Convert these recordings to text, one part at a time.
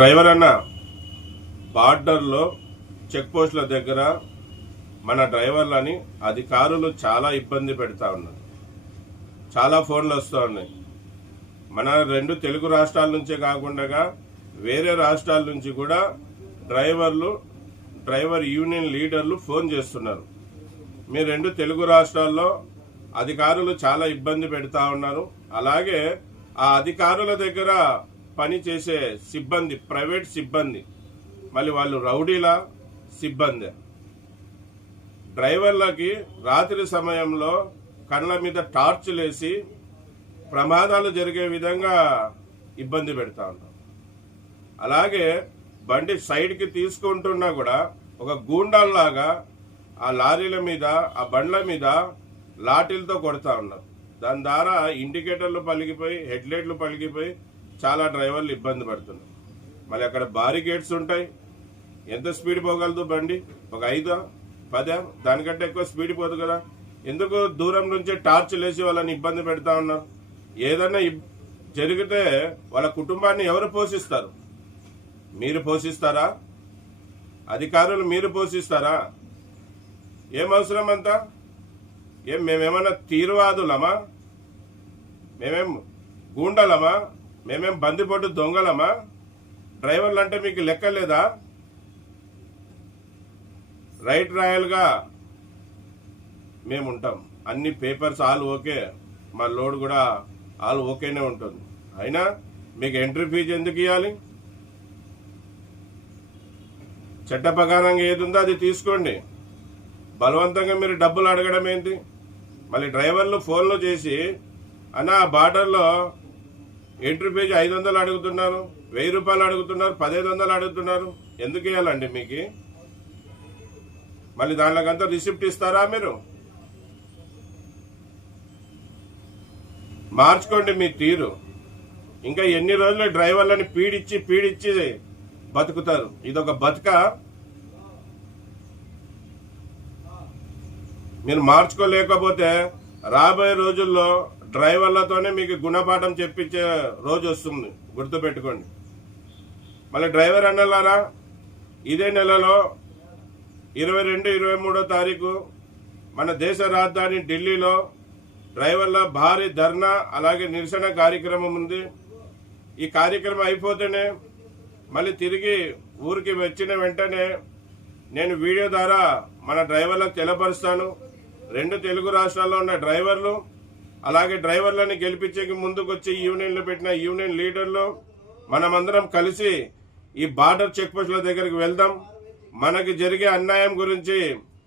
Driver అన్న బార్డర్లో check పోస్టుల దగ్గర మన డ్రైవర్లని అధికారులు చాలా ఇబ్బంది పెడతా ఉన్నారు. చాలా ఫోన్లు వస్తూ ఉన్నాయి. మన 2 తెలుగు రాష్ట్రాల నుంచే కాకుండా వేరే రాష్ట్రాల నుంచి కూడా డ్రైవర్ యూనియన్ లీడర్లు ఫోన్ చేస్తున్నారు. మీ 2 తెలుగు రాష్ట్రాల్లో అధికారులు చాలా ఇబ్బంది పెడతా ఉన్నారు. అలాగే ఆ అధికారుల దగ్గర పనిచేసే సిబ్బంది, ప్రైవేట్ సిబ్బంది, మళ్ళీ వాళ్ళు రౌడీల సిబ్బంది. డ్రైవర్లకి రాత్రి సమయంలో కళ్ళ మీద టార్చ్లేసి ప్రమాదాలు జరిగే విధంగా ఇబ్బంది పెడతా ఉన్నారు. అలాగే బండి సైడ్కి తీసుకుంటున్నా కూడా ఒక గూండాల్లాగా ఆ లారీల మీద, ఆ బండ్ల మీద లాఠీలతో కొడతా ఉన్నారు. దాని ద్వారా ఇండికేటర్లు పలిగిపోయి, హెడ్లైట్లు పలిగిపోయి చాలా డ్రైవర్లు ఇబ్బంది పడుతున్నారు. మళ్ళీ అక్కడ బారికేడ్స్ ఉంటాయి. ఎంత స్పీడ్ పోగలదు బండి? ఒక 5, 10, దానికంటే ఎక్కువ స్పీడ్ పోదు కదా. ఎందుకు దూరం నుంచి టార్చ్ లేసి వాళ్ళని ఇబ్బంది పెడతా ఉన్నారు? ఏదైనా జరిగితే వాళ్ళ కుటుంబాన్ని ఎవరు పోషిస్తారు? మీరు పోషిస్తారా? అధికారులు మీరు పోషిస్తారా? ఏం అవసరం అంతా? మేమేమన్నా తీరువాదులమా? మేమేం గూండలమా? మేమేం బందిపోటు దొంగలమా? డ్రైవర్లు అంటే మీకు లెక్కలేదా? రైట్ రాయల్గా మేముంటాం. అన్ని పేపర్స్ ఆల్ ఓకే, మా లోడ్ కూడా ఆల్ ఓకేనే ఉంటుంది. అయినా మీకు ఎంట్రీ ఫీజు ఎందుకు ఇవ్వాలి? చట్ట ప్రకారంగా ఏది ఉందో అది తీసుకోండి. బలవంతంగా మీరు డబ్బులు అడగడం ఏంటి? మళ్ళీ డ్రైవర్లు ఫోన్లు చేసి అన్న బార్డర్లో ఎంట్రీ ఫీజు 500 అడుగుతున్నారు, 1000 రూపాయలు అడుగుతున్నారు, 1500 అడుగుతున్నారు. ఎందుకు ఇవ్వాలండి మీకు? మళ్ళీ దానికంతా రిసిప్ట్ ఇస్తారా మీరు? మార్చుకోండి మీ తీరు. ఇంకా ఎన్ని రోజులు డ్రైవర్లని పీడిచ్చి బతుకుతారు? ఇదొక బతుక? మీరు మార్చుకోలేకపోతే రాబోయే రోజుల్లో డ్రైవర్లతోనే మీకు గుణపాఠం చెప్పించే రోజు వస్తుంది, గుర్తుపెట్టుకోండి. మళ్ళీ డ్రైవర్ అన్నలారా, ఇదే నెలలో 22, 23వ తారీఖు మన దేశ రాజధాని ఢిల్లీలో డ్రైవర్ల భారీ ధర్నా అలాగే నిరసన కార్యక్రమం ఉంది. ఈ కార్యక్రమం అయిపోతేనే మళ్ళీ తిరిగి ఊరికి వచ్చిన వెంటనే నేను వీడియో ద్వారా మన డ్రైవర్లకు తెలపరుస్తాను. 2 తెలుగు రాష్ట్రాల్లో ఉన్న డ్రైవర్లు అలాగే డ్రైవర్లని గెలిపించే ముందుకు వచ్చి యూనియన్లు పెట్టిన యూనియన్ లీడర్లు మనమందరం కలిసి ఈ బార్డర్ చెక్ పోస్టుల దగ్గరికి వెళ్దాం. మనకి జరిగే అన్యాయం గురించి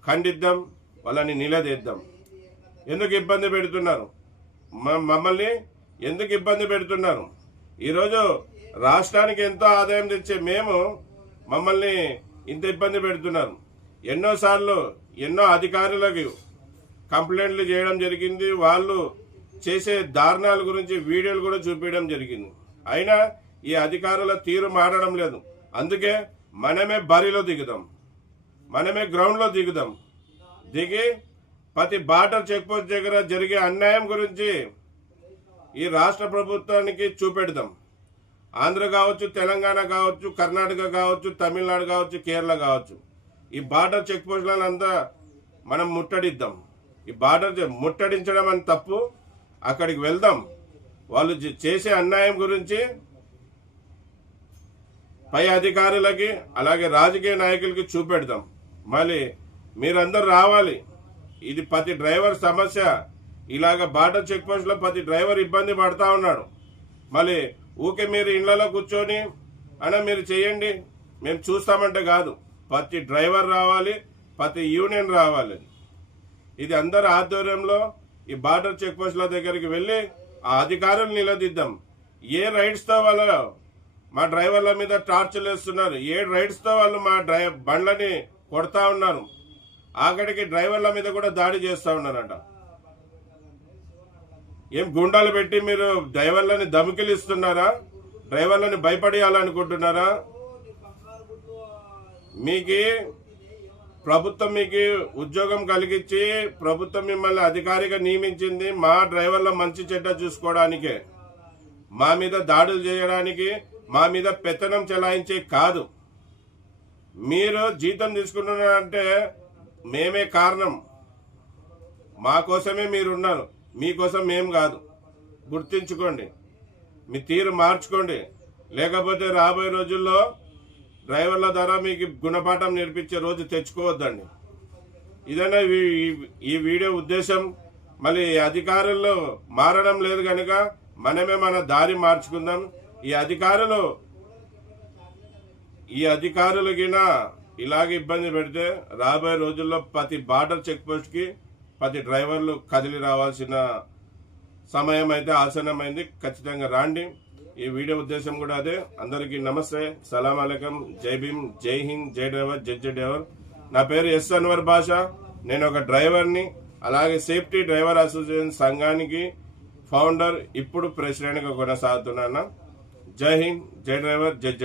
ఖండిద్దాం, వాళ్ళని నిలదీద్దాం. ఎందుకు ఇబ్బంది పెడుతున్నారు? మమ్మల్ని ఎందుకు ఇబ్బంది పెడుతున్నారు? ఈరోజు రాష్ట్రానికి ఎంతో ఆదాయం తెచ్చే మేము మమ్మల్ని ఇంత ఇబ్బంది పెడుతున్నారు. ఎన్నోసార్లు ఎన్నో అధికారులకు కంప్లైంట్లు చేయడం జరిగింది. వాళ్ళు చేసే దారుణాల గురించి వీడియోలు కూడా చూపించడం జరిగింది. అయినా ఈ అధికారుల తీరు మారడం లేదు. అందుకే మనమే బరిలో దిగుదాం, మనమే గ్రౌండ్లో దిగి ప్రతి బార్డర్ చెక్ పోస్ట్ దగ్గర జరిగే అన్యాయం గురించి ఈ రాష్ట్ర ప్రభుత్వానికి చూపెడదాం. ఆంధ్ర కావచ్చు, తెలంగాణ కావచ్చు, కర్ణాటక కావచ్చు, తమిళనాడు కావచ్చు, కేరళ కావచ్చు, ఈ బార్డర్ చెక్ పోస్టులను అంతా మనం ముట్టడిద్దాం. ఈ బార్డర్ ముట్టడించడం అని తప్పు. అక్కడికి వెళ్దాం, వాళ్ళు చేసే అన్యాయం గురించి పై అధికారులకి అలాగే రాజకీయ నాయకులకి చూపెడదాం. మళ్ళీ మీరందరూ రావాలి. ఇది ప్రతి డ్రైవర్ సమస్య. ఇలాగ బార్డర్ చెక్ పోస్టులో ప్రతి డ్రైవర్ ఇబ్బంది పడతా ఉన్నాడు. మళ్ళీ ఊకే మీరు ఇళ్లలో కూర్చొని మీరు చేయండి, మేము చూస్తామంటే కాదు. ప్రతి డ్రైవర్ రావాలి, ప్రతి యూనియన్ రావాలి. ఇది అందరి ఆధ్వర్యంలో ఈ బార్డర్ చెక్ పోస్టుల దగ్గరికి వెళ్ళి ఆ అధికారులు నిలదీద్దాం. ఏ రైడ్స్తో వాళ్ళు మా డ్రైవర్ల మీద టార్చర్లు వేస్తున్నారు, ఏ రైడ్స్తో వాళ్ళు మా బండ్లని కొడతా ఉన్నారు, ఆఖరికి డ్రైవర్ల మీద కూడా దాడి చేస్తూ ఉన్నారట. ఏం గుండాలు పెట్టి మీరు డ్రైవర్లని దమికిలిస్తున్నారా? డ్రైవర్లని భయపడేయాలనుకుంటున్నారా? ప్రభుత్వం మీకు ఉద్యోగం కలిగించి ప్రభుత్వం మిమ్మల్ని అధికారిగా నియమించింది మా డ్రైవర్ల మంచి చెడ్డ చూసుకోవడానికే, మా మీద దాడులు చేయడానికి, మా మీద పెత్తనం చెలాయించే కాదు. మీరు జీతం తీసుకుంటున్నారంటే మేమే కారణం. మా కోసమే మీరున్నారు, మీకోసం మేం కాదు. గుర్తించుకోండి, మీ తీరు మార్చుకోండి. లేకపోతే రాబోయే రోజుల్లో డ్రైవర్ల ద్వారా మీకు గుణపాఠం నేర్పించే రోజు తెచ్చుకోవద్దండి. ఇదైనా ఈ వీడియో ఉద్దేశం. మళ్ళీ అధికారులు మారడం లేదు కనుక మనమే మన దారి మార్చుకుందాం. ఈ అధికారులు గిన ఇలాగే ఇబ్బంది పెడితే రాబోయే రోజుల్లో ప్రతి బార్డర్ చెక్ పోస్ట్ కి ప్రతి డ్రైవర్లు కదిలి రావాల్సిన సమయం అయితే ఆసన్నమైంది. ఖచ్చితంగా రాండి. ఈ వీడియో ఉద్దేశం కూడా అదే. అందరికీ నమస్తే, సలాం అలైకుం, జై భీమ్, జై హింద్, జై డ్రైవర్, జై డ్రైవర్. నా పేరు ఎస్ అన్వర్ బాషా. నేను ఒక డ్రైవర్ని, అలాగే సేఫ్టీ డ్రైవర్ అసోసియేషన్ సంఘానికి ఫౌండర్, ఇప్పుడు ప్రెసిడెంట్గా కొనసాగుతున్నాను. జై హింద్, జై డ్రైవర్, జై